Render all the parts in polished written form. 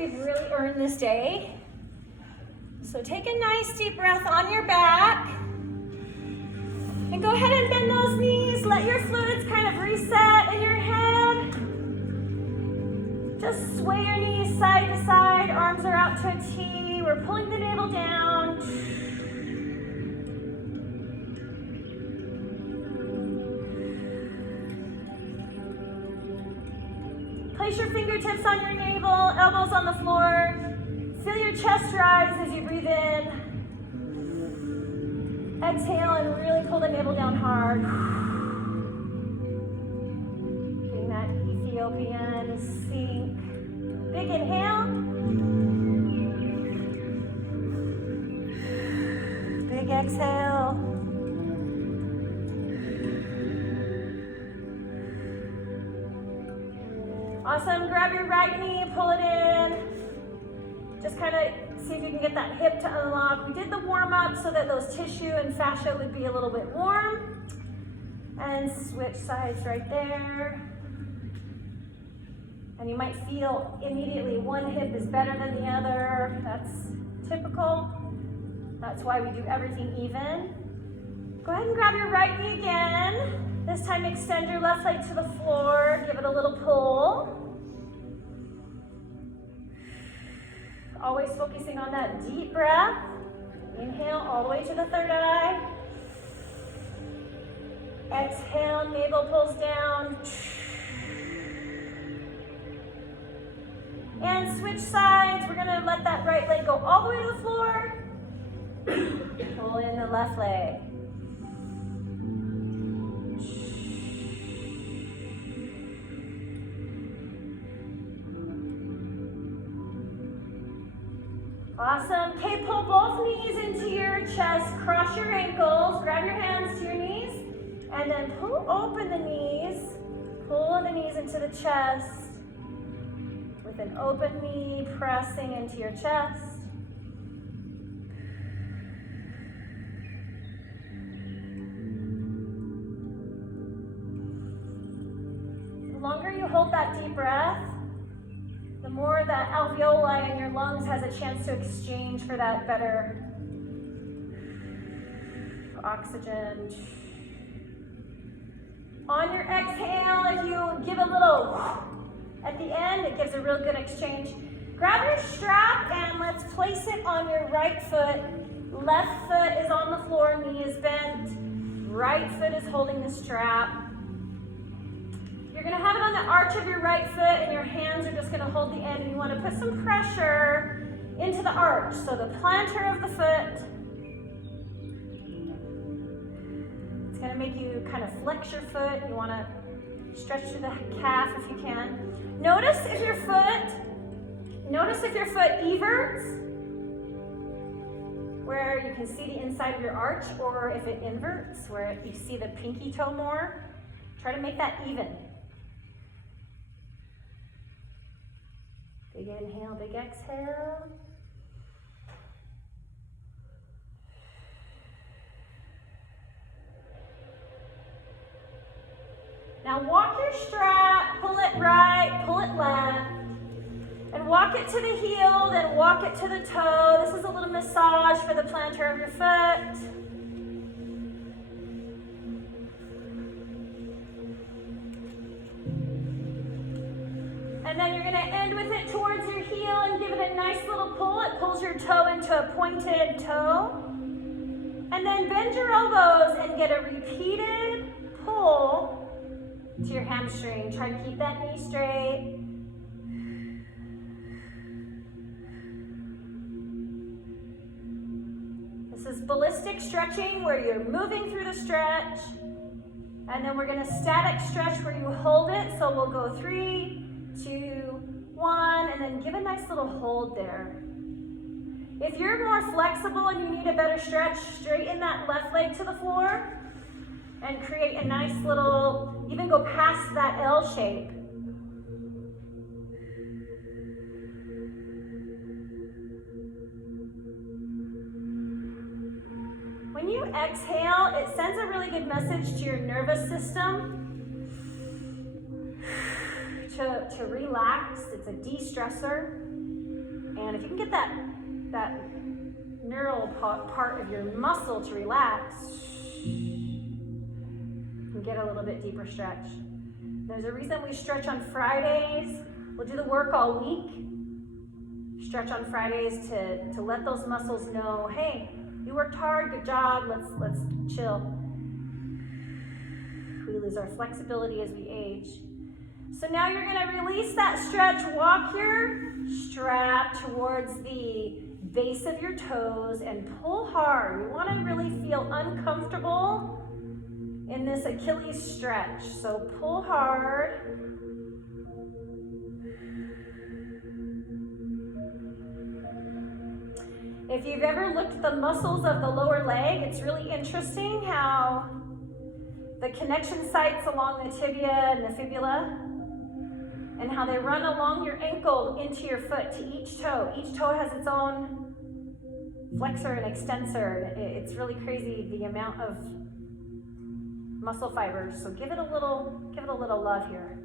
we've really earned this day. So take a nice deep breath on your back. And go ahead and bend those knees. Let your fluids kind of reset in your head. Just sway your knees side to side. Arms are out to a T. We're pulling the navel down. Place your fingertips on your navel, elbows on the floor. Feel your chest rise as you breathe in. Exhale and really pull the navel down hard. Getting that Ethiopian sink. Big inhale. Big exhale. Awesome, grab your right knee, pull it in. Just kind of see if you can get that hip to unlock. We did the warm up so that those tissue and fascia would be a little bit warm. And switch sides right there. And you might feel immediately one hip is better than the other. That's typical. That's why we do everything even. Go ahead and grab your right knee again. This time extend your left leg to the floor. Give it a little pull. Always focusing on that deep breath. Inhale all the way to the third eye. Exhale, navel pulls down. And switch sides. We're gonna let that right leg go all the way to the floor. Pull in the left leg. Awesome. Okay, pull both knees into your chest. Cross your ankles. Grab your hands to your knees. And then pull open the knees. Pull the knees into the chest. With an open knee pressing into your chest. The longer you hold that deep breath, the more that alveoli in your lungs has a chance to exchange for that better oxygen. On your exhale, if you give a little at the end, it gives a real good exchange. Grab your strap and let's place it on your right foot. Left foot is on the floor, knee is bent. Right foot is holding the strap. You're gonna have it on the arch of your right foot and your hands are just gonna hold the end and you wanna put some pressure into the arch. So the plantar of the foot, it's gonna make you kind of flex your foot. You wanna stretch through the calf if you can. Notice if your foot everts, where you can see the inside of your arch, or if it inverts, where you see the pinky toe more. Try to make that even. Big inhale, big exhale. Now walk your strap, pull it right, pull it left, and walk it to the heel, then walk it to the toe. This is a little massage for the plantar of your foot. And then you're gonna end with it towards your heel and give it a nice little pull. It pulls your toe into a pointed toe. And then bend your elbows and get a repeated pull to your hamstring. Try to keep that knee straight. This is ballistic stretching where you're moving through the stretch. And then we're gonna static stretch where you hold it. So we'll go 3, 2, 1, and then give a nice little hold there. If you're more flexible and you need a better stretch, straighten that left leg to the floor and create a nice little, even go past that L shape. When you exhale, it sends a really good message to your nervous system to relax. It's a de-stressor. And if you can get that neural part of your muscle to relax, and get a little bit deeper stretch. There's a reason we stretch on Fridays. We'll do the work all week. Stretch on Fridays to let those muscles know, hey, you worked hard, good job, let's chill. We lose our flexibility as we age. So now you're gonna release that stretch. Walk your strap towards the base of your toes and pull hard. We wanna really feel uncomfortable in this Achilles stretch. So pull hard. If you've ever looked at the muscles of the lower leg, it's really interesting how the connection sites along the tibia and the fibula, and how they run along your ankle into your foot to each toe. Each toe has its own flexor and extensor. It's really crazy the amount of muscle fibers. So give it a little love here.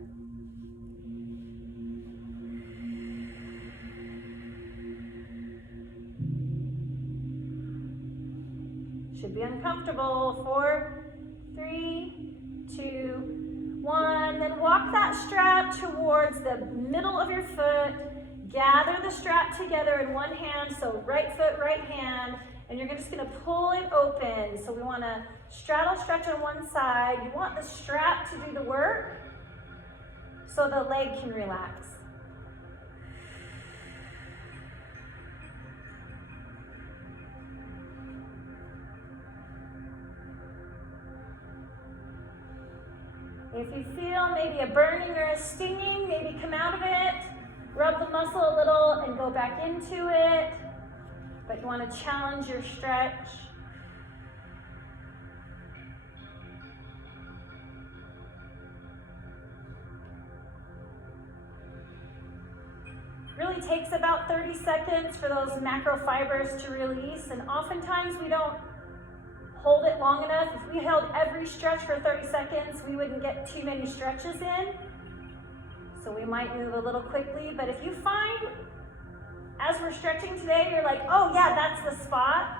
Should be uncomfortable. 4, 3, 2, 1. Then walk that strap towards the middle of your foot. Gather the strap together in one hand, so right foot, right hand, and you're just gonna pull it open. So we wanna straddle stretch on one side. You want the strap to do the work so the leg can relax. If you feel maybe a burning or a stinging, maybe come out of it, rub the muscle a little and go back into it. But you want to challenge your stretch. Really takes about 30 seconds for those macro fibers to release, and oftentimes we don't hold it long enough. If we held every stretch for 30 seconds, we wouldn't get too many stretches in. So we might move a little quickly, but if you find, as we're stretching today, you're like, oh yeah, that's the spot,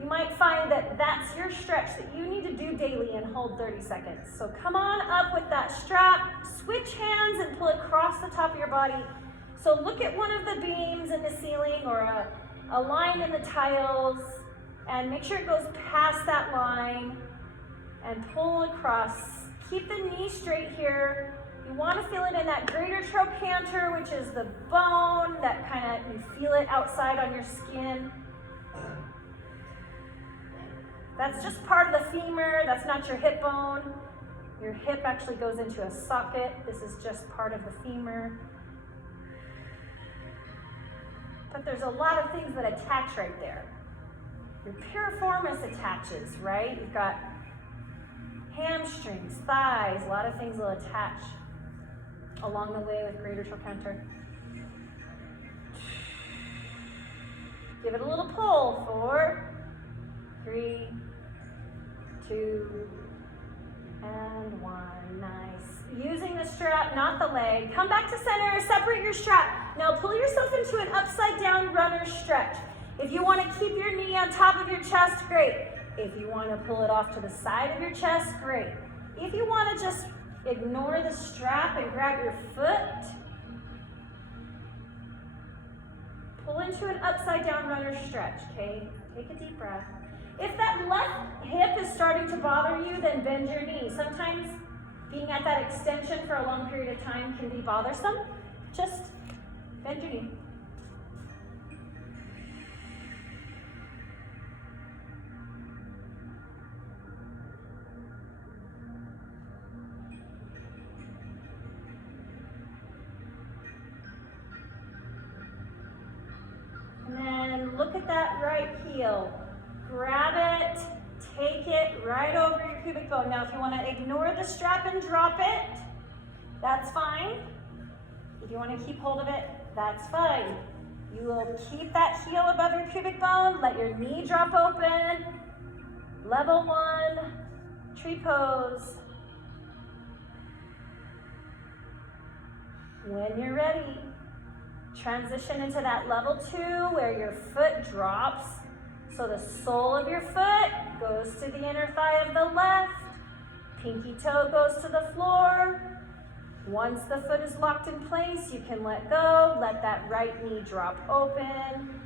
you might find that that's your stretch that you need to do daily and hold 30 seconds. So come on up with that strap, switch hands and pull it across the top of your body. So look at one of the beams in the ceiling or a line in the tiles, and make sure it goes past that line and pull across. Keep the knee straight here. You want to feel it in that greater trochanter, which is the bone that you feel it outside on your skin. That's just part of the femur. That's not your hip bone. Your hip actually goes into a socket. This is just part of the femur. But there's a lot of things that attach right there. Your piriformis attaches, right? You've got hamstrings, thighs, a lot of things will attach along the way with greater trochanter. Give it a little pull. 4, 3, 2, and 1. Nice. Using the strap, not the leg. Come back to center, separate your strap. Now pull yourself into an upside down runner stretch. If you want to keep your knee on top of your chest, great. If you want to pull it off to the side of your chest, great. If you want to just ignore the strap and grab your foot, pull into an upside down runner stretch, okay? Take a deep breath. If that left hip is starting to bother you, then bend your knee. Sometimes being at that extension for a long period of time can be bothersome. Just bend your knee. And then look at that right heel. Grab it, take it right over your pubic bone. Now if you want to ignore the strap and drop it, that's fine. If you want to keep hold of it, that's fine. You will keep that heel above your pubic bone, let your knee drop open. Level 1, tree pose. When you're ready, Transition into that level 2 where your foot drops. So the sole of your foot goes to the inner thigh of the left. Pinky toe goes to the floor. Once the foot is locked in place, you can let go. Let that right knee drop open.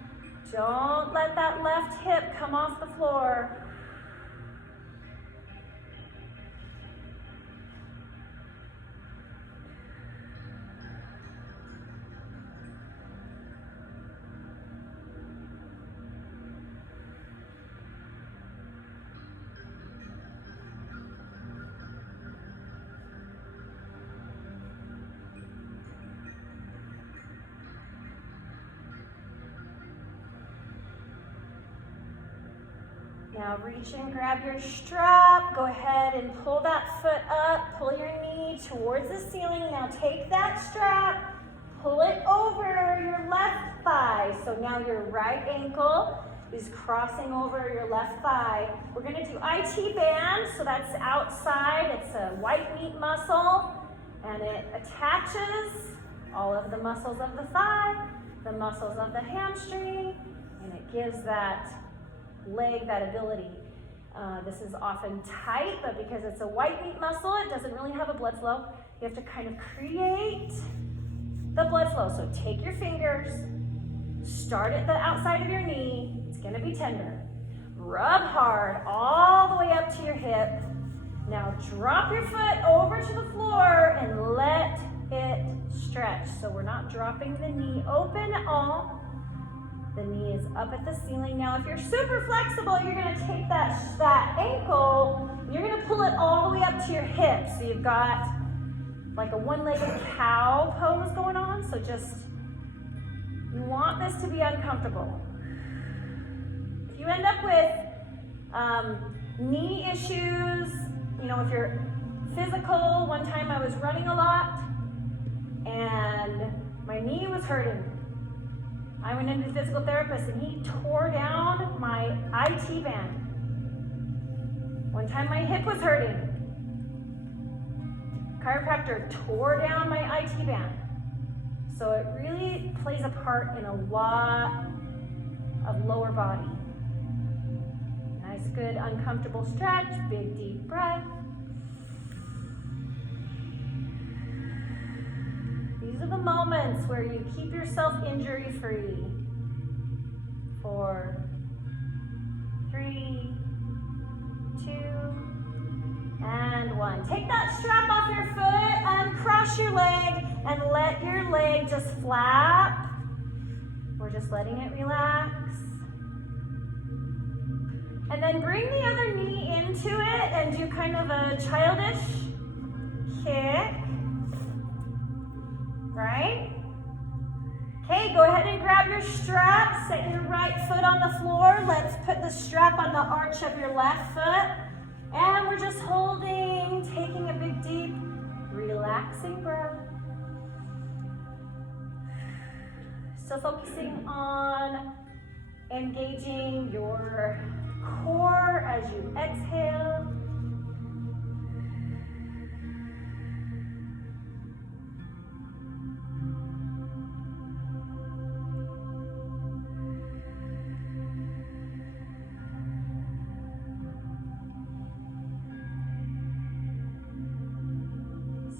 Don't let that left hip come off the floor. Now reach and grab your strap. Go ahead and pull that foot up. Pull your knee towards the ceiling. Now take that strap, pull it over your left thigh. So now your right ankle is crossing over your left thigh. We're gonna do IT band, so that's outside. It's a white meat muscle, and it attaches all of the muscles of the thigh, the muscles of the hamstring, and it gives that leg that ability. This is often tight, but because it's a white meat muscle, it doesn't really have a blood flow. You have to kind of create the blood flow. So take your fingers, start at the outside of your knee. It's gonna be tender. Rub hard all the way up to your hip. Now drop your foot over to the floor and let it stretch. So we're not dropping the knee open at all. The knee is up at the ceiling. Now, if you're super flexible, you're gonna take that ankle, you're gonna pull it all the way up to your hip. So you've got like a one-legged cow pose going on. So you want this to be uncomfortable. If you end up with knee issues, if you're physical, one time I was running a lot and my knee was hurting. I went into the physical therapist and he tore down my IT band. One time my hip was hurting. Chiropractor tore down my IT band. So it really plays a part in a lot of lower body. Nice, good, uncomfortable stretch, big, deep breath. These are the moments where you keep yourself injury free. 4, 3, 2, and 1. Take that strap off your foot, uncross your leg, and let your leg just flap. We're just letting it relax. And then bring the other knee into it and do kind of a childish kick. Right? Okay, go ahead and grab your strap. Set your right foot on the floor. Let's put the strap on the arch of your left foot. And we're just holding, taking a big, deep, relaxing breath. Still focusing on engaging your core as you exhale.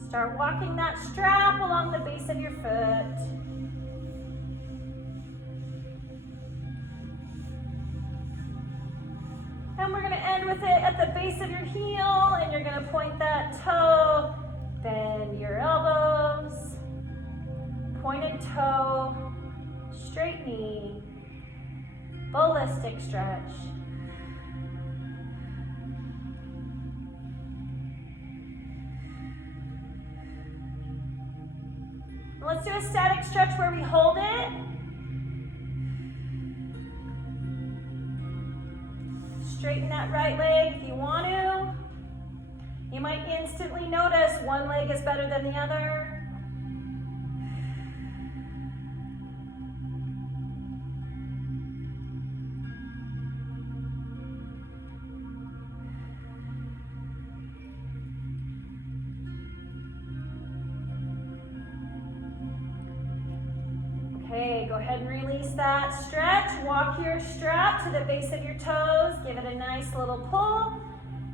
Start walking that strap along the base of your foot. And we're going to end with it at the base of your heel, and you're going to point that toe, bend your elbows, pointed toe, straight knee, ballistic stretch. Let's do a static stretch where we hold it. Straighten that right leg if you want to. You might instantly notice one leg is better than the other. ahead and release that. Stretch, walk your strap to the base of your toes. Give it a nice little pull.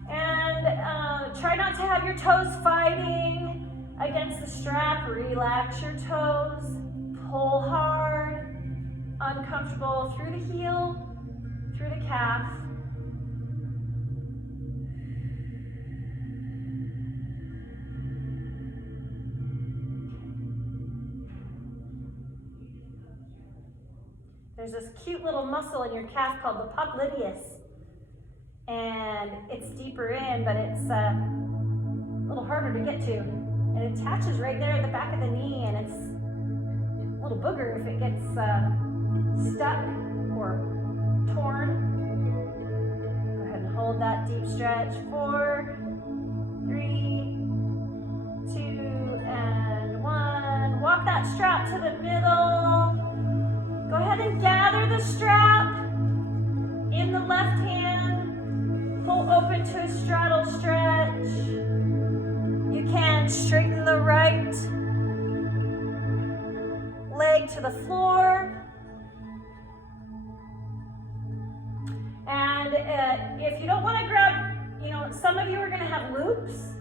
And try not to have your toes fighting against the strap. Relax your toes. Pull hard. Uncomfortable through the heel, through the calf. There's this cute little muscle in your calf called the popliteus. And it's deeper in, but it's a little harder to get to. And it attaches right there at the back of the knee, and it's a little booger if it gets stuck or torn. Go ahead and hold that deep stretch. 4, 3, 2, and 1. Walk that strap to the middle. Go ahead and gather the strap in the left hand. Pull open to a straddle stretch. You can straighten the right leg to the floor. And if you don't want to grab, some of you are going to have loops.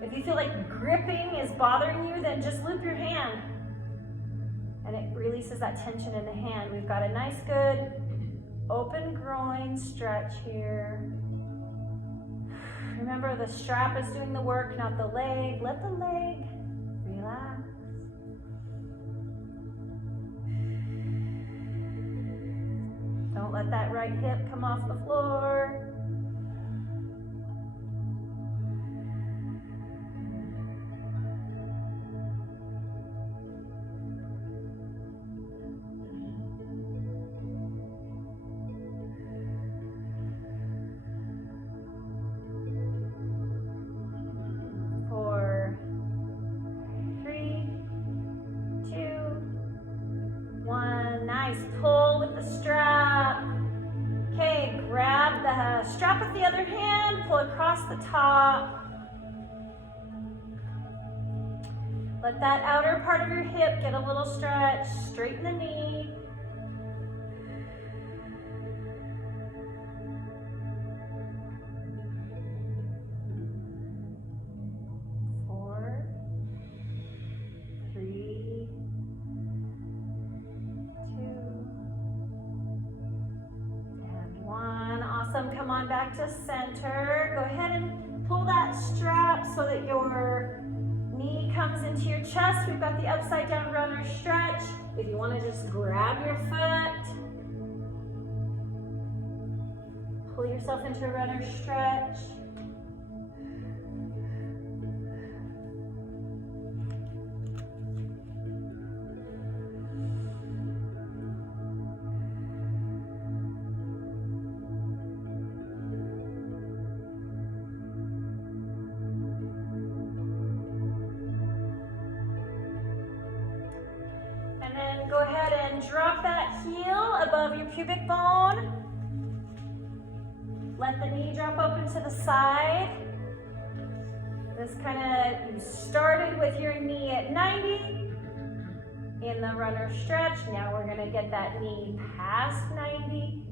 If you feel like gripping is bothering you, then just loop your hand. And it releases that tension in the hand. We've got a nice, good, open groin stretch here. Remember, the strap is doing the work, not the leg. Let the leg relax. Don't let that right hip come off the floor. Pull with the strap. Okay, grab the strap with the other hand, pull across the top. Let that outer part of your hip get a little stretch. Straighten the knee. Come on back to center. Go ahead and pull that strap so that your knee comes into your chest. We've got the upside down runner stretch. If you want to just grab your foot, pull yourself into a runner stretch. Go ahead and drop that heel above your pubic bone. Let the knee drop open to the side. This you started with your knee at 90 in the runner stretch. Now we're going to get that knee past 90.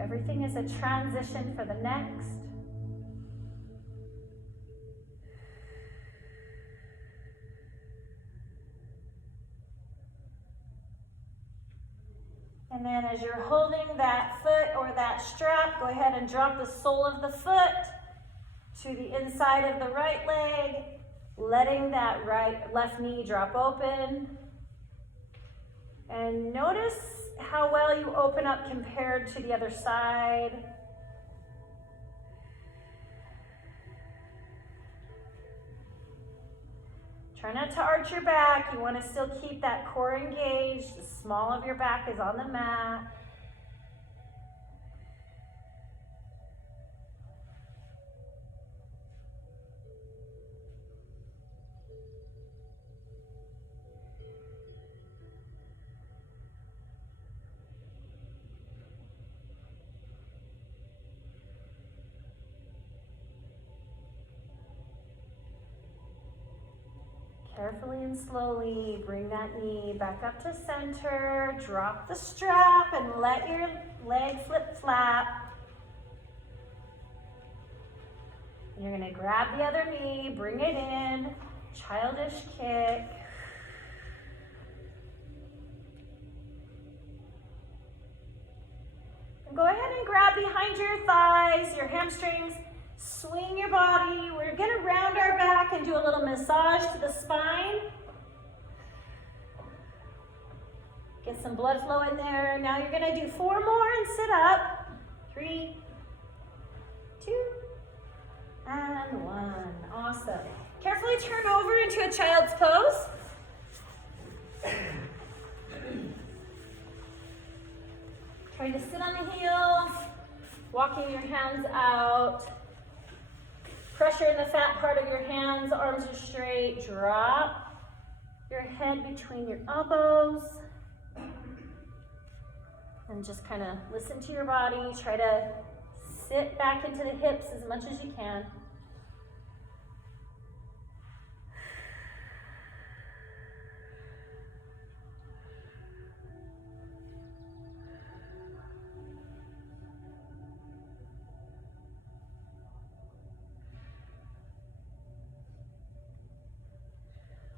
Everything is a transition for the next. And then as you're holding that foot or that strap, go ahead and drop the sole of the foot to the inside of the right leg, letting that left knee drop open. And notice how well you open up compared to the other side. Try not to arch your back. You want to still keep that core engaged. The small of your back is on the mat. Carefully and slowly bring that knee back up to center. Drop the strap and let your leg flip flap. And you're gonna grab the other knee, bring it in, childish kick. And go ahead and grab behind your thighs, your hamstrings. Swing your body. We're gonna round our back and do a little massage to the spine. Get some blood flow in there. Now you're gonna do 4 more and sit up. 3, 2, and 1. Awesome. Carefully turn over into a child's pose. Try to sit on the heels, walking your hands out. Pressure in the fat part of your hands, arms are straight. Drop your head between your elbows. And just kind of listen to your body. Try to sit back into the hips as much as you can.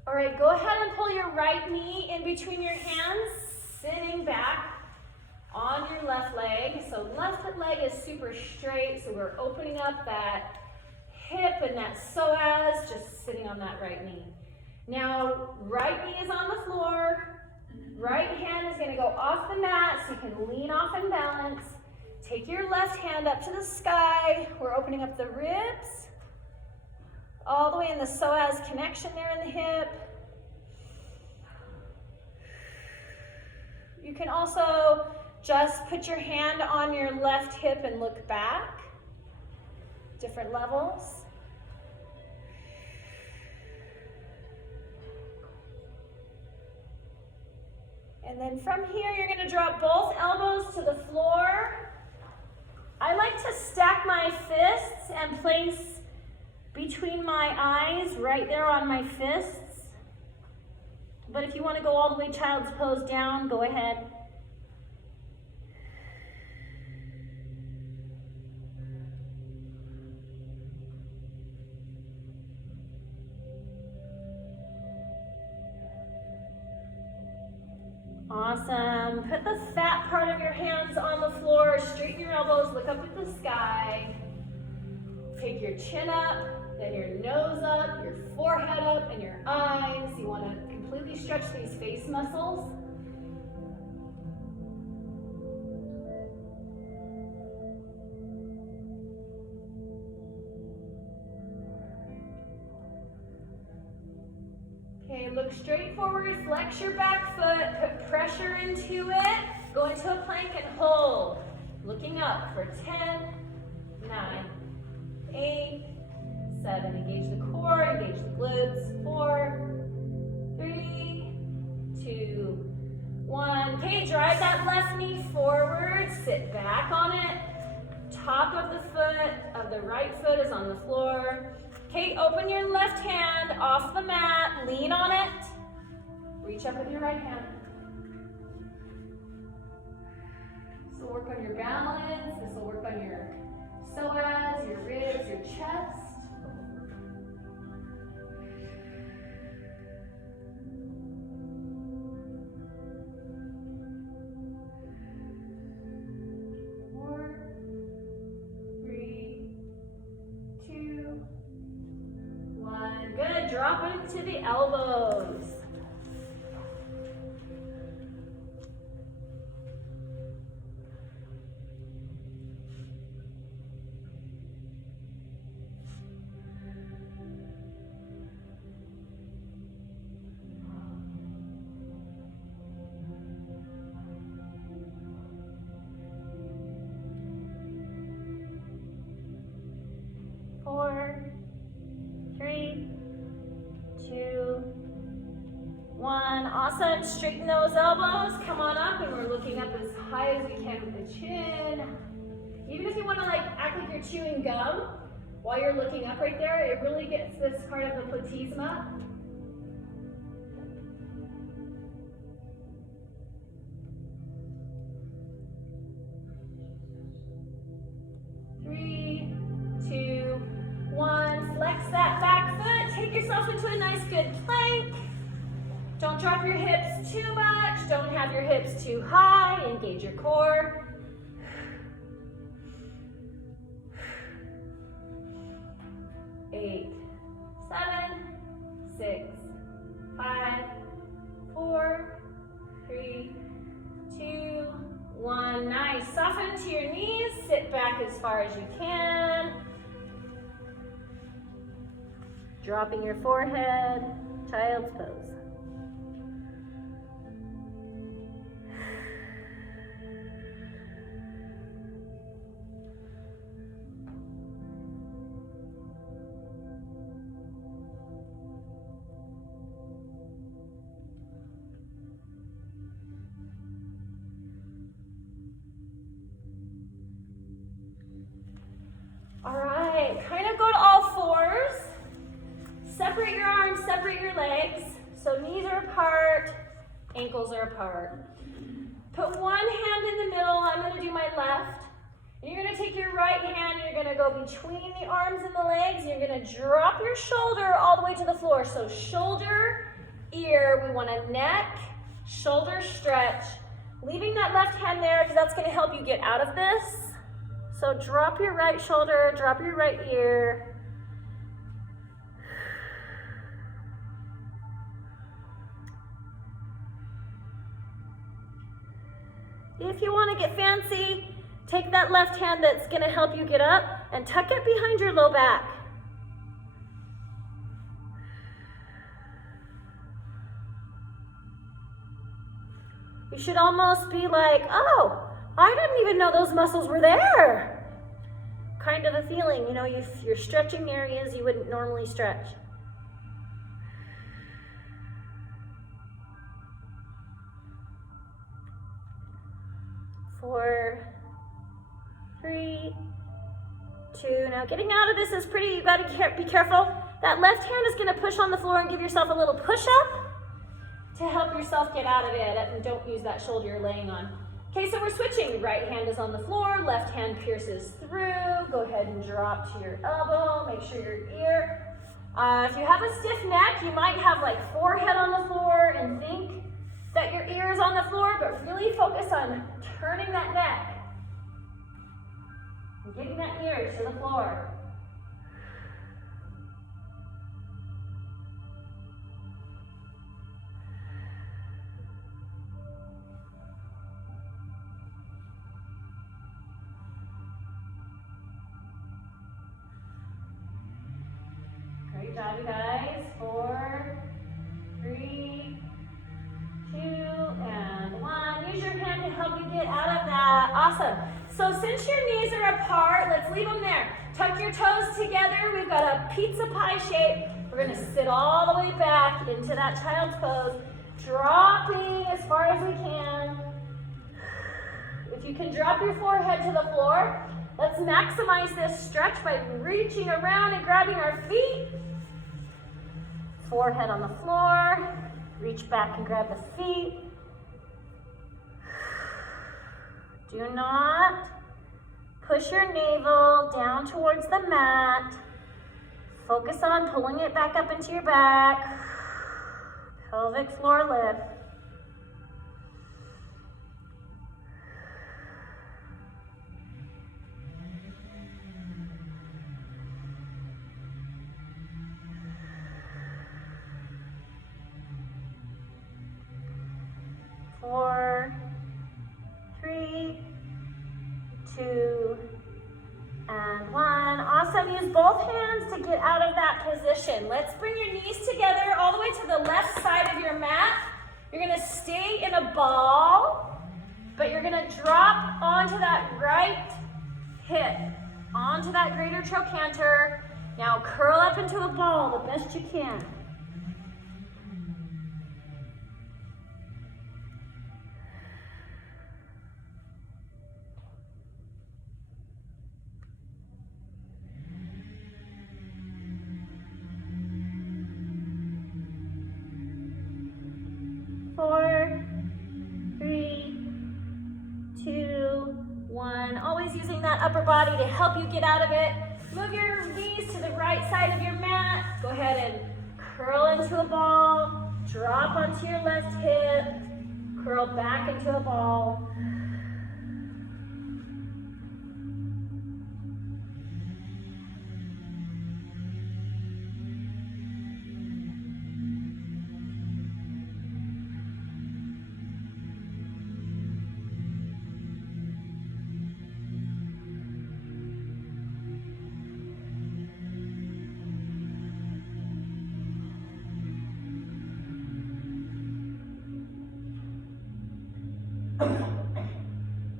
All right, go ahead and pull your right knee in between your hands, sitting back on your left leg. So left leg is super straight, so we're opening up that hip and that psoas, just sitting on that right knee. Now, right knee is on the floor. Right hand is gonna go off the mat so you can lean off and balance. Take your left hand up to the sky. We're opening up the ribs. All the way in the psoas connection there in the hip. You can also just put your hand on your left hip and look back. Different levels. And then from here, you're gonna drop both elbows to the floor. I like to stack my fists and place between my eyes, right there on my fists. But if you want to go all the way child's pose down, go ahead. Awesome. Put the fat part of your hands on the floor, straighten your elbows, look up at the sky. Take your chin up, then your nose up, your forehead up, and your eyes. You want to completely stretch these face muscles. Okay, look straight forward, flex your back foot, put pressure into it. Go into a plank and hold. Looking up for 10, 9, 8, 7, engage the core, engage the glutes, 4, 3, 2, 1. Okay, drive that left knee forward, sit back on it. Top of the foot, of the right foot is on the floor. Okay, open your left hand off the mat, lean on it. Reach up with your right hand. This will work on your balance, this will work on your psoas, your ribs, your chest. Drop into the elbows. Four, 3, 2, 1. Awesome. Straighten those elbows. Come on up, and we're looking up as high as we can with the chin. Even if you want to act like you're chewing gum while you're looking up right there, it really gets this part of the platysma. drop your hips too much. Don't have your hips too high. Engage your core. 8, 7, 6, 5, 4, 3, 2, 1. Nice. Soften to your knees. Sit back as far as you can. Dropping your forehead. Child's pose. All right, kind of go to all fours. Separate your arms, separate your legs. So knees are apart, ankles are apart. Put one hand in the middle. I'm going to do my left. And you're going to take your right hand, and you're going to go between the arms and the legs. You're going to drop your shoulder all the way to the floor. So shoulder, ear. We want a neck, shoulder stretch. Leaving that left hand there because that's going to help you get out of this. So drop your right shoulder, drop your right ear. If you want to get fancy, take that left hand that's going to help you get up and tuck it behind your low back. You should almost be like, oh, I didn't even know those muscles were there. Kind of a feeling, you know, you're stretching areas you wouldn't normally stretch. Four, 3, 2. Now getting out of this is pretty, you gotta be careful. That left hand is gonna push on the floor and give yourself a little push up to help yourself get out of it, and don't use that shoulder you're laying on. Okay, so we're switching. Right hand is on the floor, left hand pierces through. Go ahead and drop to your elbow. Make sure your ear. If you have a stiff neck, you might have like forehead on the floor and think that your ear is on the floor, but really focus on turning that neck and getting that ear to the floor. Great job, you guys. 4, 3, 2, and 1. Use your hand to help you get out of that. Awesome. So since your knees are apart, let's leave them there. Tuck your toes together. We've got a pizza pie shape. We're going to sit all the way back into that child's pose, dropping as far as we can. If you can drop your forehead to the floor, let's maximize this stretch by reaching around and grabbing our feet. Forehead on the floor. Reach back and grab the feet. Do not push your navel down towards the mat. Focus on pulling it back up into your back. Pelvic floor lift. Four, 3, 2, and 1. Awesome. Use both hands to get out of that position. Let's bring your knees together all the way to the left side of your mat. You're going to stay in a ball, but you're going to drop onto that right hip, onto that greater trochanter. Now curl up into a ball the best you can. Four, 3, 2, 1. Always using that upper body to help you get out of it. Move your knees to the right side of your mat. Go ahead and curl into a ball. Drop onto your left hip, curl back into a ball.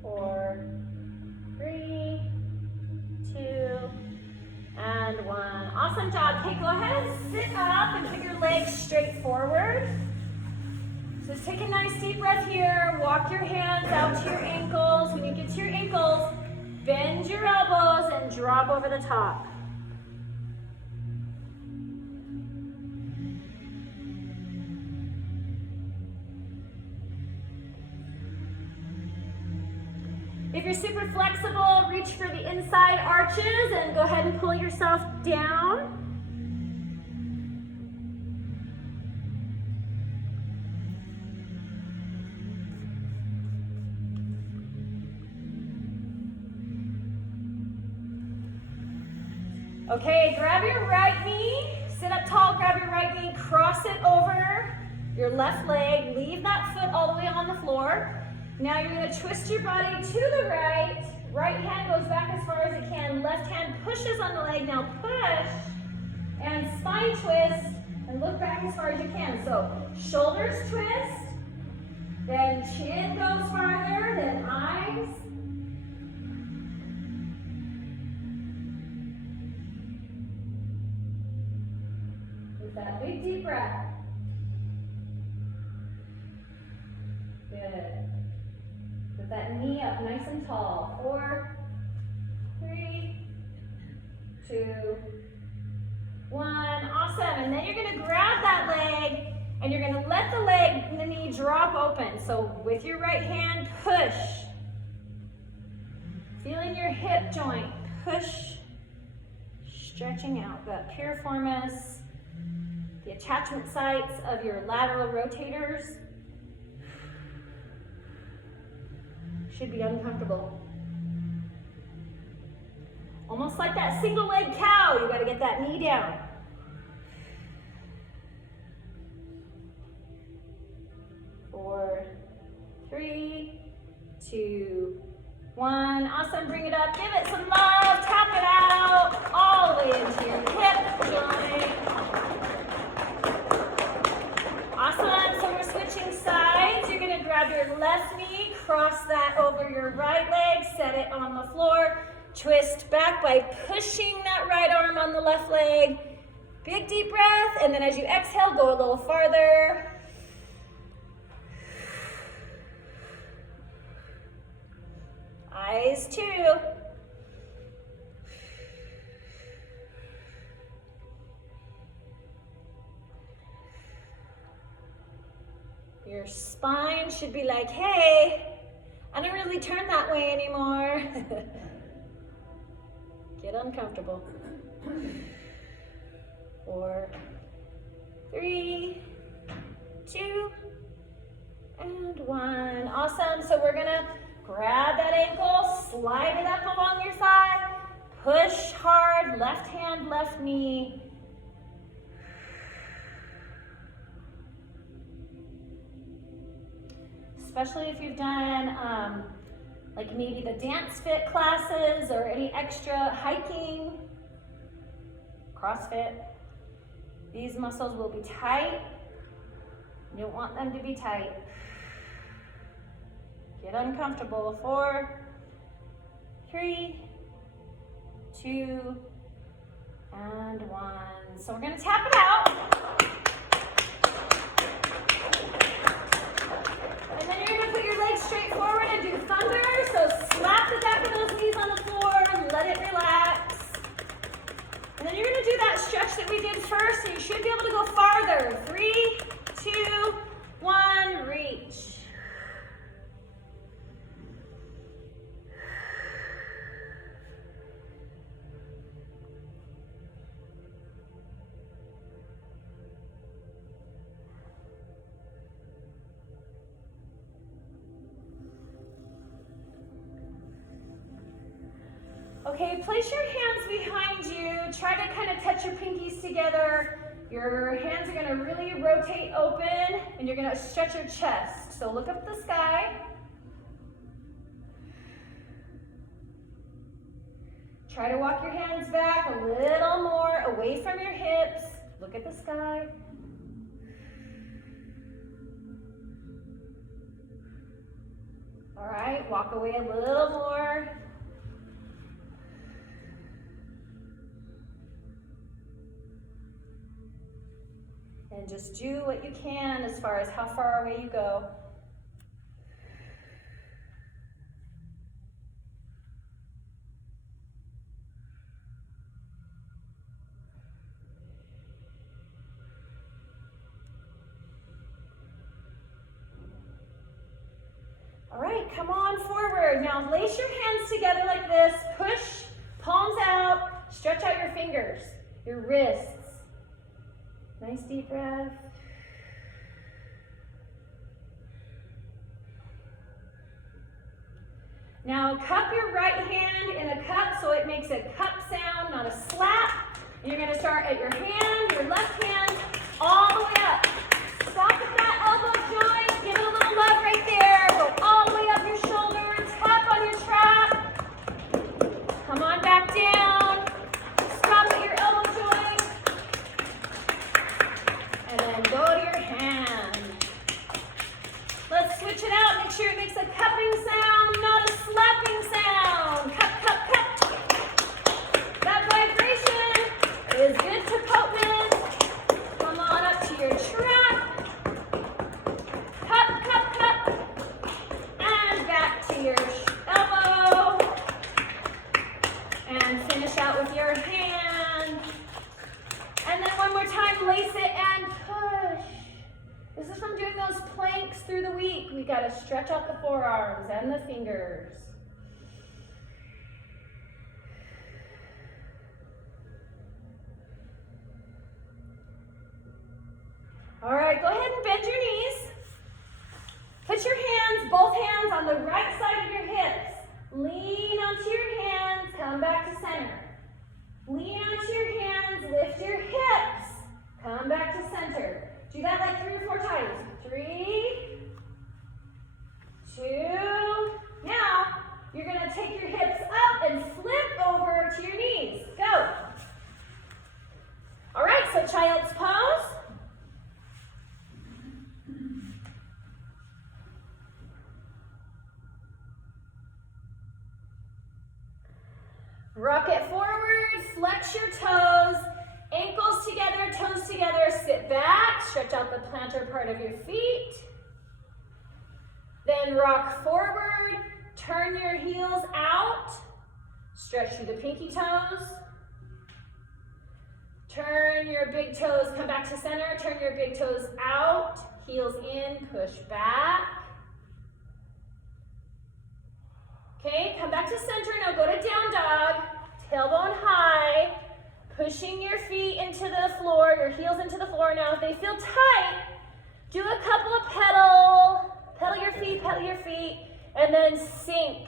Four, three, two, and one. Awesome job. Okay, go ahead and sit up and put your legs straight forward. So just take a nice deep breath here. Walk your hands out to your ankles. When you get to your ankles, bend your elbows and drop over the top. If you're super flexible, reach for the inside arches and go ahead and pull yourself down. Okay, grab your right knee, sit up tall, grab your right knee, cross it over your left leg, leave that foot all the way on the floor. Now you're going to twist your body to the right. Right hand goes back as far as it can. Left hand pushes on the leg. Now push and spine twist and look back as far as you can. So shoulders twist, then chin goes farther, then eyes. With that big deep breath. Good. Put that knee up nice and tall. 4, 3, 2, 1. Awesome. And then you're going to grab that leg and you're going to let the knee drop open. So with your right hand, push. Feeling your hip joint. Push. Stretching out. That piriformis, the attachment sites of your lateral rotators. Should be uncomfortable. Almost like that single leg cow, you gotta get that knee down. Four, 3, 2, 1. Awesome, bring it up, give it some love, tap it out, all the way into your hip joint. Awesome, so we're switching sides. You're gonna grab your left knee, cross that over your right leg, set it on the floor, twist back by pushing that right arm on the left leg. Big deep breath, and then as you exhale, go a little farther. Eyes 2. Your spine should be like, hey, I don't really turn that way anymore. Get uncomfortable. 4, 3, 2, and 1. Awesome. So we're gonna grab that ankle, slide it up along your thigh, push hard, left hand, left knee. Especially if you've done like maybe the dance fit classes or any extra hiking, CrossFit. These muscles will be tight. You don't want them to be tight. Get uncomfortable. 4, 3, 2, and 1. So we're gonna tap it out. And then you're gonna put your legs straight forward and do thunder. So slap the back of those knees on the floor, let it relax. And then you're gonna do that stretch that we did first, so you should be able to go farther. 3, 2, 1, reach. Okay, place your hands behind you. Try to kind of touch your pinkies together. Your hands are gonna really rotate open and you're gonna stretch your chest. So look up at the sky. Try to walk your hands back a little more away from your hips. Look at the sky. All right, walk away a little more. And just do what you can as far as how far away you go. All right, come on forward. Now lace your hands together like this. Push, palms out, stretch out your fingers, your wrists. Nice deep breath. Now cup your right hand in a cup so it makes a cup sound, not a slap. You're gonna start at your hand, your left hand, all the way up. Stop at that elbow joint, give it a little love right there. Go all the way up your shoulder, tap on your trap. Come on back down. Stop at your elbow joint. And then go to your hand. Let's switch it out. Make sure it makes a cupping sound, not a slapping sound. Cup, cup, cup. That vibration is good to cope with. Come on up to your trap. Cup, cup, cup. And back to your elbow. And finish out with your hand. And then one more time, lace it and push. This is from doing those planks through the week. We got to stretch out the forearms and the fingers. All right, go ahead and bend your knees. Put your hands, both hands on the right side of your hips. Lean onto your hands, come back to center. Lean onto your hands, lift your hips, come back to center. Do that like 3 or 4 times. 3, 2. Now, you're gonna take your hips up and flip over to your knees. Go. All right, so child's pose. Rock it forward, flex your toes, ankles together, toes together, sit back, stretch out the plantar part of your feet. Then rock forward, turn your heels out, stretch through the pinky toes. Turn your big toes, come back to center, turn your big toes out, heels in, push back. Okay, come back to center, now go to down dog, tailbone high, pushing your feet into the floor, your heels into the floor. Now if they feel tight, do a couple of pedal your feet, and then sink.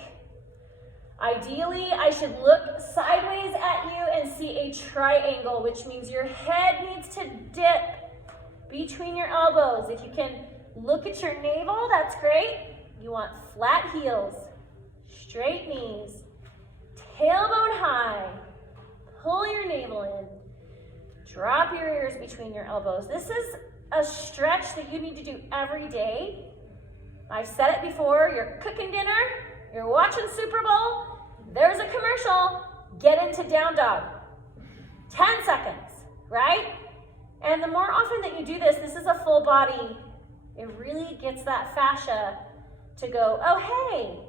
Ideally, I should look sideways at you and see a triangle, which means your head needs to dip between your elbows. If you can look at your navel, that's great. You want flat heels, straight knees, tailbone high, pull your navel in, drop your ears between your elbows. This is a stretch that you need to do every day. I've said it before, you're cooking dinner, you're watching Super Bowl, there's a commercial, get into down dog. 10 seconds, right? And the more often that you do this, this is a full body, it really gets that fascia to go, oh hey,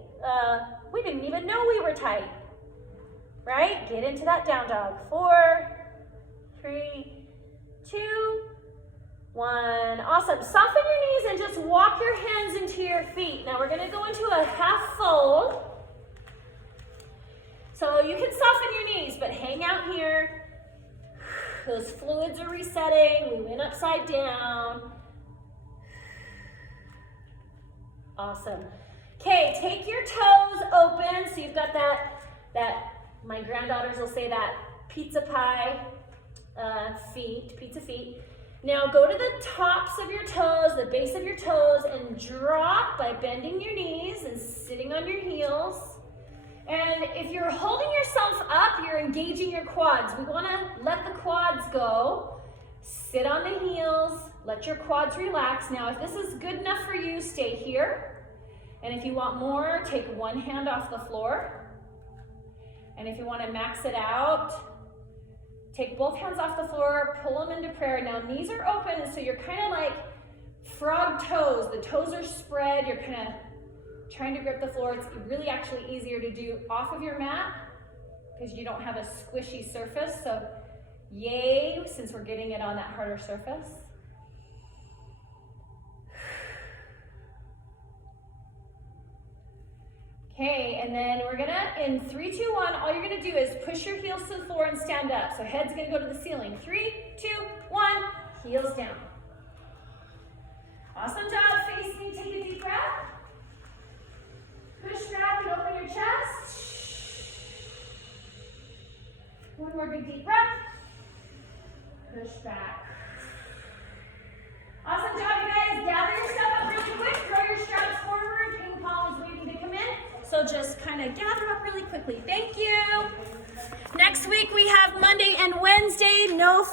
we didn't even know we were tight, right? Get into that down dog. 4, 3, 2, 1. Awesome. Soften your knees and just walk your hands into your feet. Now we're going to go into a half fold. So you can soften your knees, but hang out here. Those fluids are resetting. We went upside down. Awesome. Okay, take your toes open. So you've got that My granddaughters will say that, pizza pie feet, pizza feet. Now go to the tops of your toes, the base of your toes, and drop by bending your knees and sitting on your heels. And if you're holding yourself up, you're engaging your quads. We want to let the quads go. Sit on the heels, let your quads relax. Now, if this is good enough for you, stay here. And if you want more, take one hand off the floor. And if you want to max it out, take both hands off the floor, pull them into prayer. Now, knees are open, and so you're kind of like frog toes. The toes are spread. You're kind of trying to grip the floor. It's really actually easier to do off of your mat because you don't have a squishy surface. So yay, since we're getting it on that harder surface. Okay, and then we're gonna, in 3, 2, 1, all you're gonna do is push your heels to the floor and stand up. So head's gonna go to the ceiling. 3, 2, 1, heels down. Awesome job, face me, take a deep breath. Push back and open your chest. One more big deep breath. Push back. Awesome job, you guys. Gather your stuff up really quick. Throw your straps forward. Ping pong is waiting to come in. So just kind of gather up really quickly. Thank you. Next week we have Monday and Wednesday. No